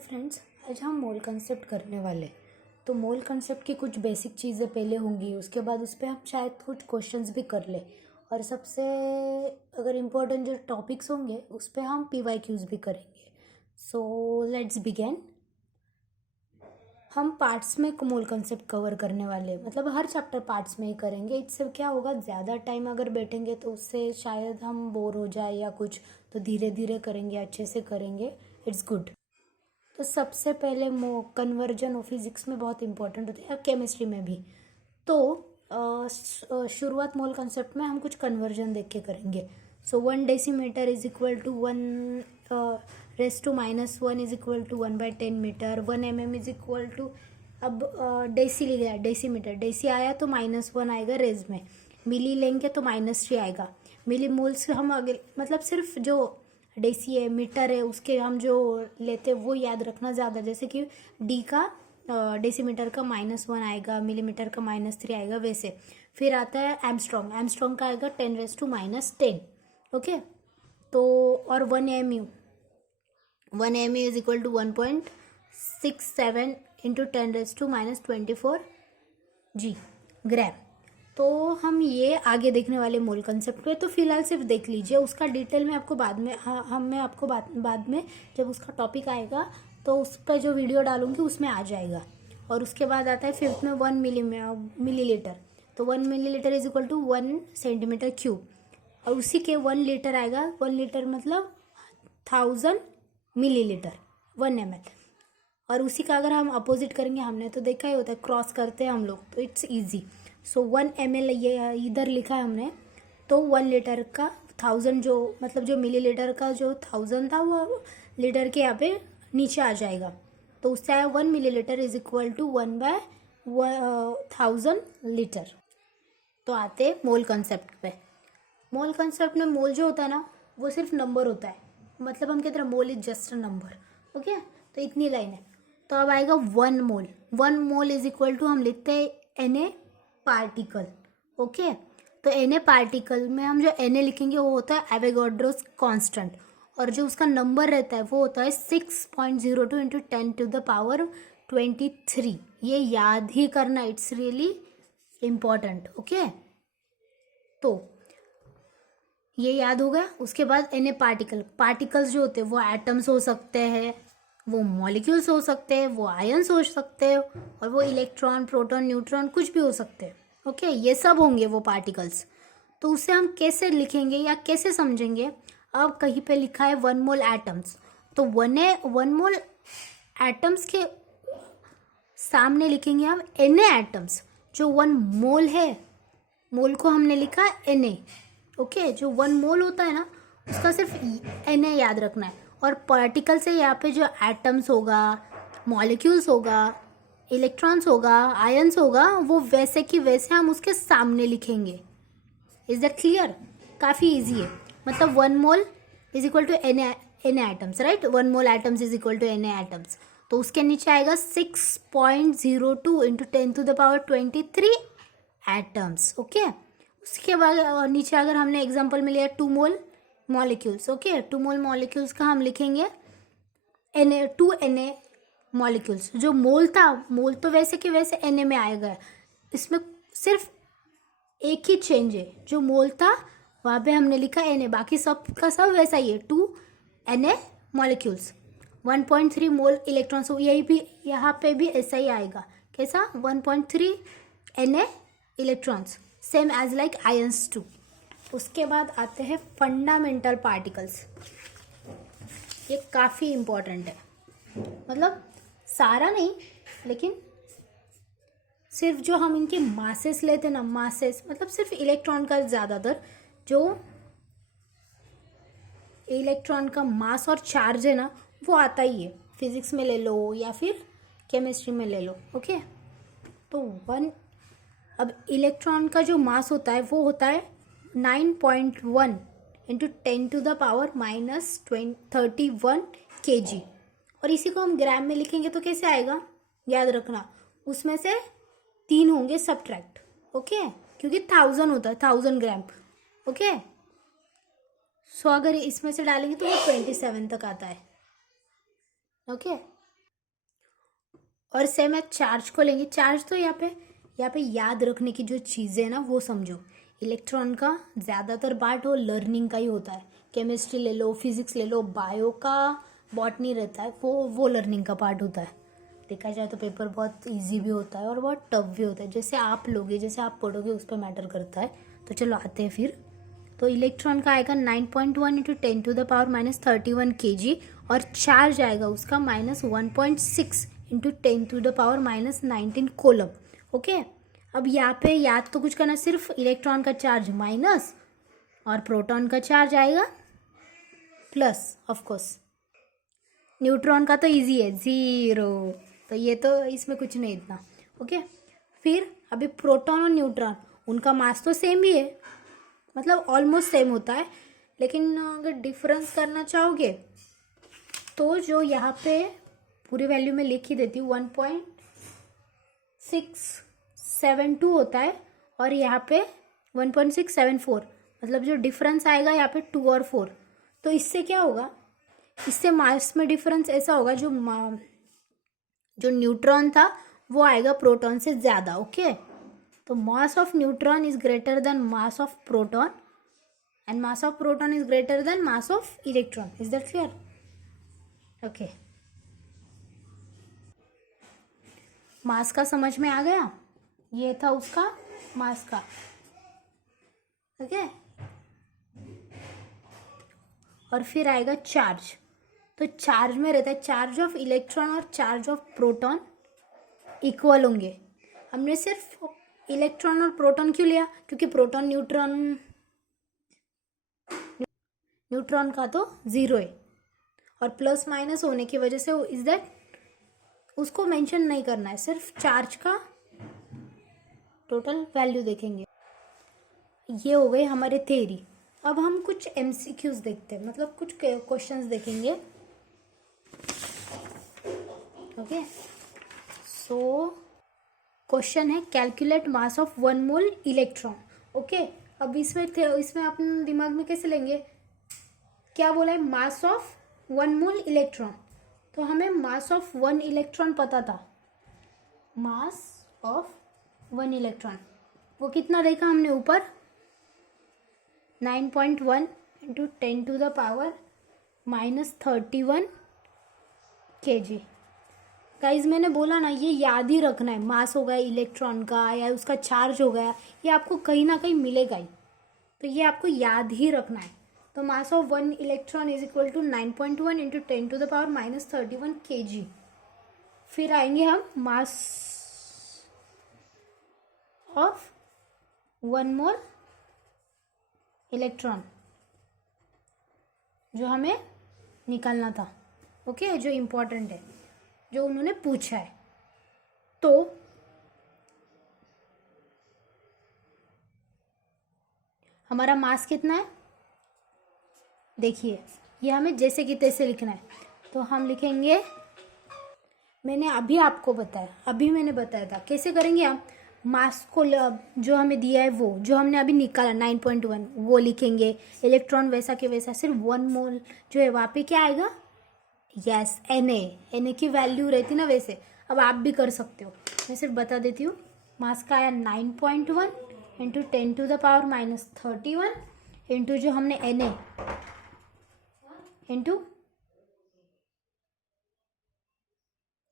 Friends, आज हम मोल concept करने वाले। तो मोल कंसेप्ट की कुछ बेसिक चीज़ें पहले होंगी, उसके बाद उस पर हम शायद कुछ क्वेश्चंस भी कर ले। और सबसे अगर इम्पोर्टेंट जो टॉपिक्स होंगे उस पर हम PYQs भी करेंगे। So let's begin. हम पार्ट्स में मोल कंसेप्ट कवर करने वाले, मतलब हर चैप्टर पार्ट्स में ही करेंगे। इससे क्या होगा, ज़्यादा टाइम अगर बैठेंगे तो उससे शायद हम बोर हो जाए या कुछ, तो धीरे धीरे करेंगे, अच्छे से करेंगे, इट्स गुड। तो सबसे पहले कन्वर्जन ऑफ फिजिक्स में बहुत इंपॉर्टेंट होती है, केमिस्ट्री में भी। तो शुरुआत मोल कंसेप्ट में हम कुछ कन्वर्जन देख के करेंगे। So 1 decimetre is equal to 1⁻⁻1 is equal to 1/10 metre. 1 mm is equal to, अब डेसी लिख गया, डेसीमीटर, डेसी आया तो -1 आएगा रेज में, मिली लेंगे तो -3 आएगा। मिली मोल्स हम आगे, मतलब सिर्फ जो डेसी है, मीटर है, उसके हम जो लेते वो याद रखना ज़्यादा, जैसे कि डी का डेसीमीटर का -1 आएगा, मिलीमीटर का -3 आएगा, वैसे। फिर आता है एमस्ट्रॉन्ग, एमस्ट्रॉन्ग का आएगा 10⁻⁻10। ओके, तो और 1 MU is equal to 1.67 into 10⁻⁻24 g gram. तो हम ये आगे देखने वाले मोल कंसेप्ट पे, तो फिलहाल सिर्फ देख लीजिए, उसका डिटेल में आपको बाद में, मैं आपको बाद में जब उसका टॉपिक आएगा तो उस पर जो वीडियो डालूंगी उसमें आ जाएगा। और उसके बाद आता है फिफ्थ में 1 मिलीलीटर। तो 1 millilitre is equal to 1 centimetre cube, और उसी के 1 लीटर आएगा। 1 लीटर मतलब 1000 मिलीलीटर, 1 ml। और उसी का अगर हम अपोजिट करेंगे, हमने तो देखा ही होता है, क्रॉस करते हैं हम लोग, तो इट्स इजी। सो 1 ml ये इधर लिखा है हमने, तो 1 लीटर का 1000, जो मतलब जो मिलीलीटर का जो 1000 था वो लीटर के यहाँ पे नीचे आ जाएगा। तो उससे आया 1 millilitre is equal to 1/1000 litre. तो आते मोल कंसेप्ट पे। मोल कंसेप्ट में मोल जो होता है ना, वो सिर्फ नंबर होता है, मतलब हम कहते हैं mole is just a number. Okay, तो इतनी लाइन है। तो अब आएगा 1 मोल। 1 मोल इज इक्वल टू, हम लिखते हैं Na पार्टिकल। ओके, तो Na पार्टिकल में हम जो Na लिखेंगे वो होता है एवोगाड्रोस कांस्टेंट, और जो उसका नंबर रहता है वो होता है 6.02 इंटू 10⁻23। ये याद ही करना, इट्स रियली इम्पॉर्टेंट। ओके, तो ये याद हो गया। उसके बाद Na पार्टिकल, पार्टिकल्स जो होते हैं वो एटम्स हो सकते हैं, वो मॉलिक्यूल्स हो सकते हैं, वो आयंस हो सकते हैं, और वो इलेक्ट्रॉन, प्रोटॉन, न्यूट्रॉन कुछ भी हो सकते हैं। ओके, ये सब होंगे वो पार्टिकल्स। तो उसे हम कैसे लिखेंगे या कैसे समझेंगे? अब कहीं पे लिखा है 1 मोल एटम्स, तो 1 मोल एटम्स के सामने लिखेंगे हम Na एटम्स। जो 1 मोल है, मोल को हमने लिखा Na। ओके, जो 1 मोल होता है ना, उसका सिर्फ Na याद रखना है। और पार्टिकल से यहाँ पे जो एटम्स होगा, मॉलिक्यूल्स होगा, इलेक्ट्रॉन्स होगा, आयंस होगा, वो वैसे की वैसे हम उसके सामने लिखेंगे। Is that clear? काफ़ी इजी है। मतलब 1 mole is equal to Na atoms, right? 1 mole atoms is equal to Na atoms. तो उसके नीचे आएगा 6.02 इंटू 10⁻23 एटम्स। ओके, उसके बाद नीचे अगर हमने एग्जांपल में लिया 2 मोल मॉलिक्यूल्स। ओके, 2 मोल मॉलिक्यूल्स का हम लिखेंगे Na, 2 Na मॉलिक्यूल्स। जो मोल था, मोल तो वैसे के वैसे Na में आएगा, इसमें सिर्फ एक ही चेंज है, जो मोल था वहाँ पे हमने लिखा Na, बाकी सब का सब वैसा ही है, 2 Na मॉलिक्यूल्स। 1.3 मोल इलेक्ट्रॉन्स, यही भी यहाँ पे भी ऐसा ही आएगा। कैसा? 1.3 Na electrons, same as like ions 2। उसके बाद आते हैं फंडामेंटल पार्टिकल्स। ये काफ़ी इम्पोर्टेंट है, मतलब सारा नहीं, लेकिन सिर्फ जो हम इनके मासेस लेते हैं ना, मासेस मतलब सिर्फ इलेक्ट्रॉन का, ज़्यादातर जो इलेक्ट्रॉन का मास और चार्ज है ना, वो आता ही है, फिजिक्स में ले लो या फिर केमिस्ट्री में ले लो। ओके, तो अब इलेक्ट्रॉन का जो मास होता है वो होता है 9.1 इंटू 10⁻⁻31 kg। और इसी को हम ग्राम में लिखेंगे तो कैसे आएगा, याद रखना, उसमें से 3 होंगे सब्ट्रैक्ट। ओके, क्योंकि 1000 होता है, 1000 ग्राम। ओके, सो अगर इसमें से डालेंगे तो वो 27 तक आता है। ओके, और सेम है चार्ज को लेंगे। चार्ज तो यहाँ पे याद रखने की जो चीज़ें हैं ना वो समझो। इलेक्ट्रॉन का ज़्यादातर पार्ट वो लर्निंग का ही होता है। केमिस्ट्री ले लो, फिजिक्स ले लो, बायो का बॉटनी रहता है, वो लर्निंग का पार्ट होता है। देखा जाए तो पेपर बहुत इजी भी होता है और बहुत टफ भी होता है। जैसे आप लोगे, जैसे आप पढ़ोगे उस पर मैटर करता है। तो चलो आते हैं फिर। तो इलेक्ट्रॉन का आएगा 9.1 इंटू 10⁻³ kg और चार्ज आएगा उसका -1.6 इंटू 10⁻19 कोलम। ओके, अब यहाँ पे याद तो कुछ करना, सिर्फ इलेक्ट्रॉन का चार्ज माइनस और प्रोटॉन का चार्ज आएगा प्लस। ऑफ कोर्स न्यूट्रॉन का तो इजी है, 0, तो ये तो इसमें कुछ नहीं इतना। ओके, फिर अभी प्रोटॉन और न्यूट्रॉन उनका मास तो सेम ही है, मतलब ऑलमोस्ट सेम होता है। लेकिन अगर डिफरेंस करना चाहोगे तो जो यहाँ पे पूरी वैल्यू में लिख ही देती हूँ, 1.672 होता है और यहाँ पे 1.674, मतलब जो डिफरेंस आएगा यहाँ पे 2 और 4। तो इससे क्या होगा, इससे मास में डिफरेंस ऐसा होगा, जो न्यूट्रॉन था वो आएगा प्रोटॉन से ज़्यादा। ओके, तो mass of neutron is greater than mass of proton and mass of proton is greater than mass of electron. Is that clear? Okay, mass का समझ में आ गया? ये था उसका मास का। ओके, और फिर आएगा चार्ज। तो चार्ज में रहता है, चार्ज ऑफ इलेक्ट्रॉन और चार्ज ऑफ प्रोटॉन इक्वल होंगे। हमने सिर्फ इलेक्ट्रॉन और प्रोटॉन क्यों लिया? क्योंकि प्रोटॉन न्यूट्रॉन का तो 0 है और प्लस माइनस होने की वजह से इज दैट उसको मेंशन नहीं करना है, सिर्फ चार्ज का टोटल वैल्यू देखेंगे। ये हो गए हमारे थ्योरी। अब हम कुछ एमसीक्यूज देखते हैं, मतलब कुछ क्वेश्चंस देखेंगे। ओके, सो क्वेश्चन है calculate mass of 1 mole electron. Okay, अब इसमें अपने दिमाग में कैसे लेंगे, क्या बोला है, मास ऑफ 1 मोल इलेक्ट्रॉन। तो हमें मास ऑफ 1 इलेक्ट्रॉन पता था, मास ऑफ 1 इलेक्ट्रॉन वो कितना देखा हमने ऊपर, 9.1 इंटू 10⁻⁻31 kg। गाइज मैंने बोला ना, ये याद ही रखना है, मास हो गया इलेक्ट्रॉन का या उसका चार्ज हो गया, ये आपको कहीं ना कहीं मिलेगा ही, तो ये आपको याद ही रखना है। तो mass of 1 electron is equal to 9.1 into 10⁻⁻31 kg। फिर आएंगे हम मास ऑफ 1 मोल इलेक्ट्रॉन, जो हमें निकालना था। ओके, जो इम्पोर्टेंट है, जो उन्होंने पूछा है। तो हमारा मास कितना है, देखिए ये हमें जैसे कि तैसे लिखना है। तो हम लिखेंगे, मैंने आपको बताया था कैसे करेंगे हम। मास को जो हमें दिया है, वो जो हमने अभी निकाला 9.1 वो लिखेंगे, इलेक्ट्रॉन वैसा के वैसा, सिर्फ 1 मोल जो है वहाँ पे क्या आएगा, यस Na की वैल्यू रहती ना वैसे। अब आप भी कर सकते हो, मैं सिर्फ बता देती हूँ। मास का आया 9.1 इंटू 10⁻31 इंटू जो हमने Na इंटू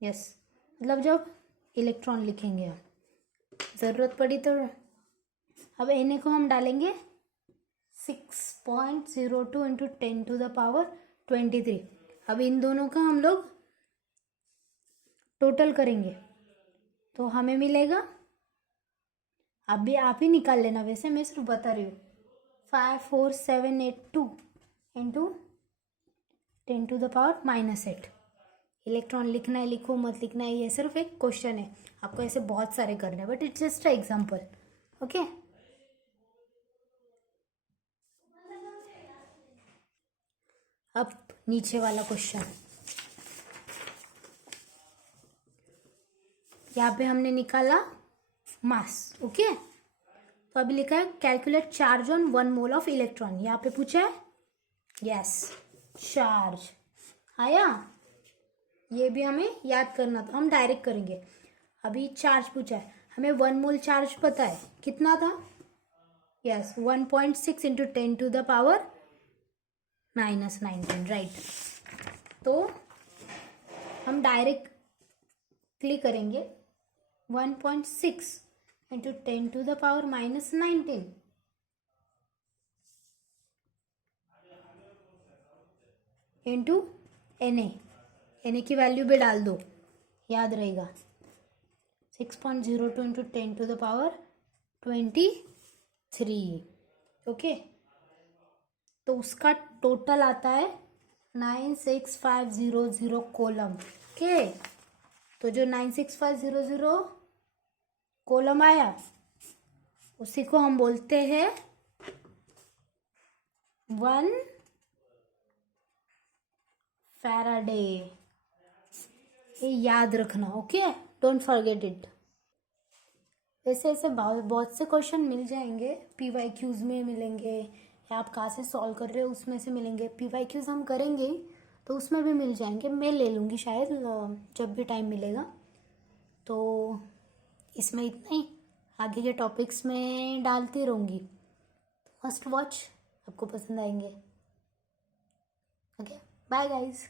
यस, मतलब जब इलेक्ट्रॉन लिखेंगे हम, ज़रूरत पड़ी तो। अब Na को हम डालेंगे 6.02 इंटू 10⁻23। अब इन दोनों का हम लोग टोटल करेंगे तो हमें मिलेगा, आप ही निकाल लेना, वैसे मैं सिर्फ बता रही हूँ, 54782 इंटू 10⁻⁻8। इलेक्ट्रॉन लिखना है, लिखो मत लिखना है, ये सिर्फ एक क्वेश्चन है, आपको ऐसे बहुत सारे करने हैं, but it's just a example. Okay, अब नीचे वाला क्वेश्चन, यहाँ पे हमने निकाला मास। ओके, तो अभी लिखा है calculate charge on 1 mole of electron, यहाँ पे पूछा है, यस चार्ज आया। ये भी हमें याद करना था, हम डायरेक्ट करेंगे। अभी चार्ज पूछा है, हमें 1 मोल चार्ज पता है कितना था, यस 1.6 इंटू 10⁻⁻⁹, राइट। तो हम डायरेक्टली करेंगे 1.6 इंटू 10⁻⁻⁹ इंटू एन ए की वैल्यू भी डाल दो, याद रहेगा। 6.02 इंटू 10⁻23, ओके। तो उसका टोटल आता है 96500 कॉलम, ओके। तो जो 96500 कॉलम आया उसी को हम बोलते हैं 1 फैराडे। ये याद रखना, ओके, डोंट फॉरगेट इट। वैसे ऐसे बहुत से क्वेश्चन मिल जाएंगे, PYQs में मिलेंगे, या आप कहाँ से सॉल्व कर रहे हो उसमें से मिलेंगे। PYQs हम करेंगे तो उसमें भी मिल जाएंगे, मैं ले लूँगी शायद जब भी टाइम मिलेगा। तो इसमें इतना ही, आगे के टॉपिक्स में डालती रहूँगी, मस्ट वॉच, आपको पसंद आएंगे। Okay, bye guys.